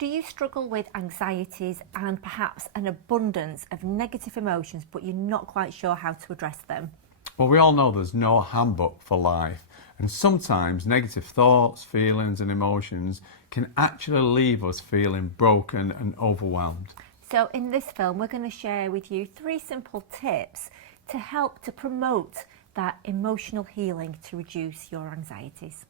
Do you struggle with anxieties and perhaps an abundance of negative emotions, but you're not quite sure how to address them? Well, we all know there's no handbook for life, and sometimes negative thoughts, feelings and emotions can actually leave us feeling broken and overwhelmed. So in this film, we're going to share with you 3 simple tips to help to promote that emotional healing to reduce your anxieties.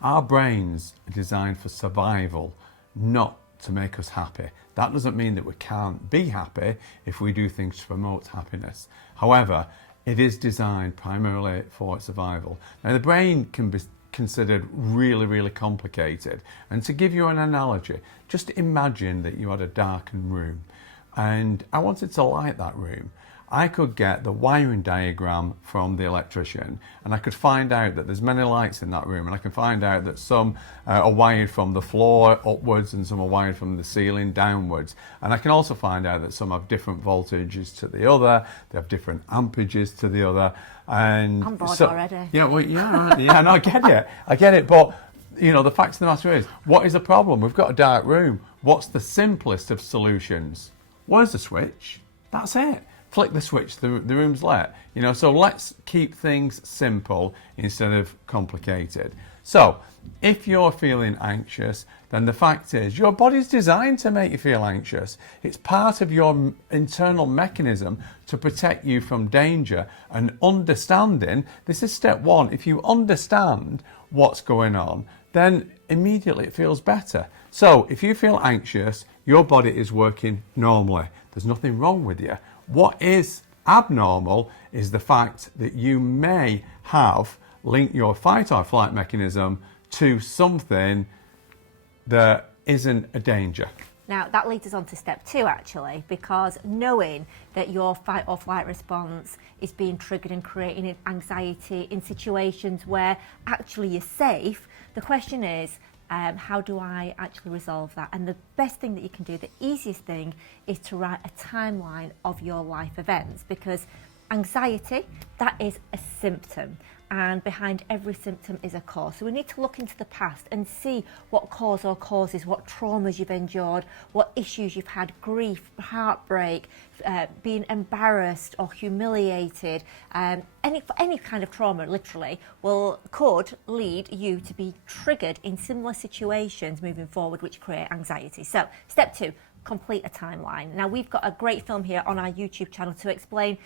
Our brains are designed for survival, not to make us happy. That doesn't mean that we can't be happy if we do things to promote happiness. However, it is designed primarily for survival. Now, the brain can be considered really complicated. And to give you an analogy, just imagine that you had a darkened room and I wanted to light that room. I could get the wiring diagram from the electrician and I could find out that there's many lights in that room, and I can find out that some are wired from the floor upwards and some are wired from the ceiling downwards. And I can also find out that some have different voltages to the other, they have different amperages to the other. And I'm bored already. Yeah, well, yeah, no, I get it. But you know, the fact of the matter is, what is the problem? We've got a dark room. What's the simplest of solutions? Where's the switch? That's it. Flick the switch, the room's lit. You know, so let's keep things simple instead of complicated. So, if you're feeling anxious, then the fact is your body's designed to make you feel anxious. It's part of your internal mechanism to protect you from danger. And understanding, this is step 1. If you understand what's going on, then immediately it feels better. So, if you feel anxious, your body is working normally. There's nothing wrong with you. What is abnormal is the fact that you may have linked your fight or flight mechanism to something that isn't a danger. Now, that leads us on to step 2, actually, because knowing that your fight or flight response is being triggered and creating anxiety in situations where actually you're safe, the question is, how do I actually resolve that? And the best thing that you can do, the easiest thing, is to write a timeline of your life events, because anxiety, that is a symptom, and behind every symptom is a cause. So we need to look into the past and see what cause or causes, what traumas you've endured, what issues you've had, grief, heartbreak, being embarrassed or humiliated, any kind of trauma literally could lead you to be triggered in similar situations moving forward, which create anxiety. So step 2, complete a timeline. Now, we've got a great film here on our YouTube channel to explain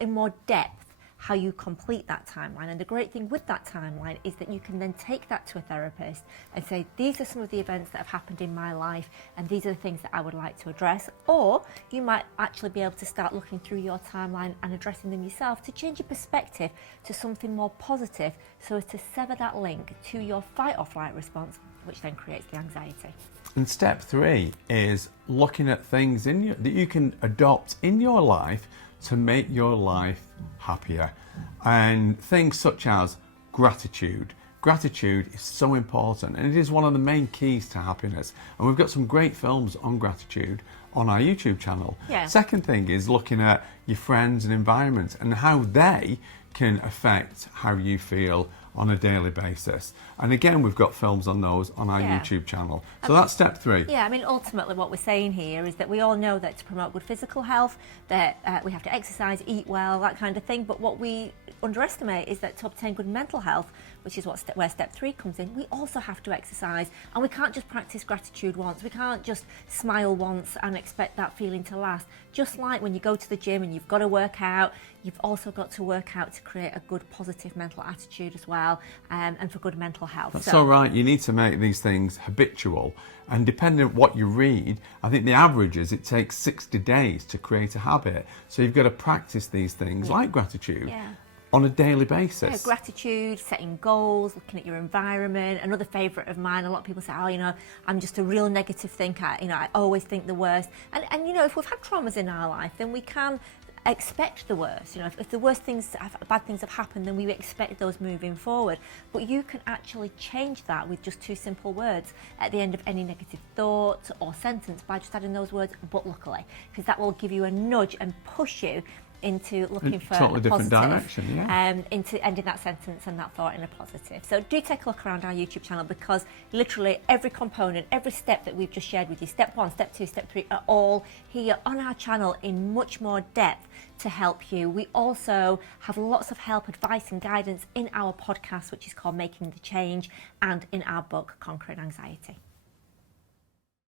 in more depth how you complete that timeline. And the great thing with that timeline is that you can then take that to a therapist and say, these are some of the events that have happened in my life and these are the things that I would like to address. Or you might actually be able to start looking through your timeline and addressing them yourself to change your perspective to something more positive, so as to sever that link to your fight or flight response, which then creates the anxiety. And step 3 is looking at things that you can adopt in your life to make your life happier. And things such as gratitude. Gratitude is so important, and it is one of the main keys to happiness. And we've got some great films on gratitude on our YouTube channel. Yeah. Second thing is looking at your friends and environment and how they can affect how you feel on a daily basis. And again, we've got films on those on our YouTube channel. So that's step 3. Yeah, I mean, ultimately what we're saying here is that we all know that to promote good physical health, that we have to exercise, eat well, that kind of thing. But what we underestimate is that to obtain good mental health, which is where step 3 comes in, we also have to exercise. And we can't just practice gratitude once. We can't just smile once and expect that feeling to last. Just like when you go to the gym and you've got to work out, you've also got to work out to create a good positive mental attitude as well, and for good mental health. That's all right. You need to make these things habitual. And depending on what you read, I think the average is it takes 60 days to create a habit. So you've got to practice these things like gratitude on a daily basis. Yeah, gratitude, setting goals, looking at your environment. Another favourite of mine, a lot of people say, oh, you know, I'm just a real negative thinker. You know, I always think the worst. And you know, if we've had traumas in our life, then we can expect the worst. You know, if the worst things, bad things have happened, then we expect those moving forward. But you can actually change that with just 2 simple words at the end of any negative thought or sentence by just adding those words, but luckily, because that will give you a nudge and push you into looking for totally a different positive, direction, yeah. into ending that sentence and that thought in a positive. So do take a look around our YouTube channel, because literally every component, every step that we've just shared with you, step 1, step 2, step 3, are all here on our channel in much more depth to help you. We also have lots of help, advice and guidance in our podcast, which is called Making the Change, and in our book, Conquering Anxiety.